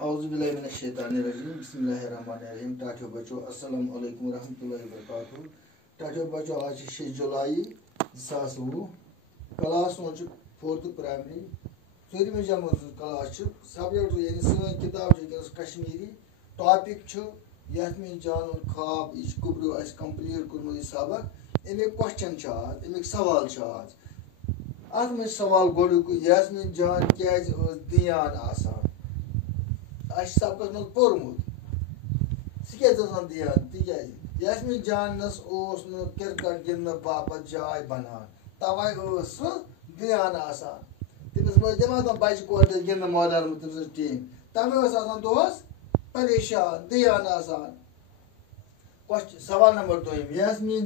औज़ुबिल्लाहिमिनश्शैतानिर्रजीम बिस्मिल्लाहिर्रहमानिर्रहीम। टाठियो बच्चो अस्सलाम वालेकुम रहमतुल्लाहि व बरकातुहू। टाठियो बच्चो आज 6 जुलाई 2020 क्लास 4th प्राइमरी 4वीं जमात क्लास सब्जेक्ट यानी सन किताब कश्मीरी टॉपिक यथ में जानन ख्वाब यह गुब्रो कंप्लीट कर्मुत सबक अमिक क्वेश्चन आज अमिक सवाल आज अत में सवाल गोडुक यास्मीन जान क्या दियान आसान सबक मज पोर्मुत सह दियान तिज यास्मीन जानस क्रिकेट गिंदन बापत जाय बनान तवे सह दियान आसान तमिस दिवान तम बच्चे कोर गिंदन मैदान तमिस टीम तवे दोस परेशान दियान आसान। सवाल नंबर 2 यास्मीन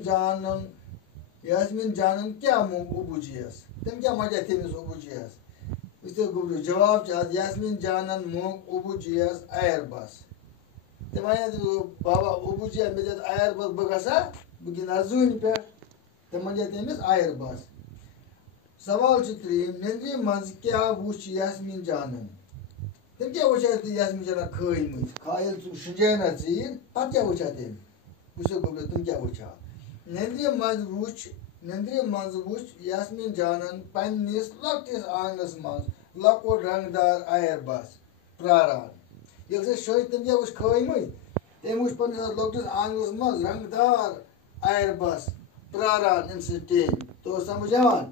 जानन क्या मोंग उबुजियस तम क्या मजा तमिस उबुजियस गुब्रो जवाब यास्मीन जानन मोंग उबुजियस एयरबस तम बाबा उबुजिया मे दित एयरबस बह गसा बह गिंदा जून पे तम मजा तमिस एयरबस। सवाल 3 नंद्रि मज क्या वुच यास्मीन जानन तम क्या वुचा यास्मीन जानन खयमत खायल शुंजाय ना जीर पत क्या वुचा तम वुचो गुब्रो तुम क्या वुचा नंद्रि मज वुच यास्मीन जानन पन्निस लकटिस आंगनस मज लकोट रंगदार एयरबस प्रारान ये शो तम क्या वुच खयमत तम वुच पन्निस लकटिस आंगनस मज रंगदार एयरबस प्रारान अम टीम तो समझ आवान।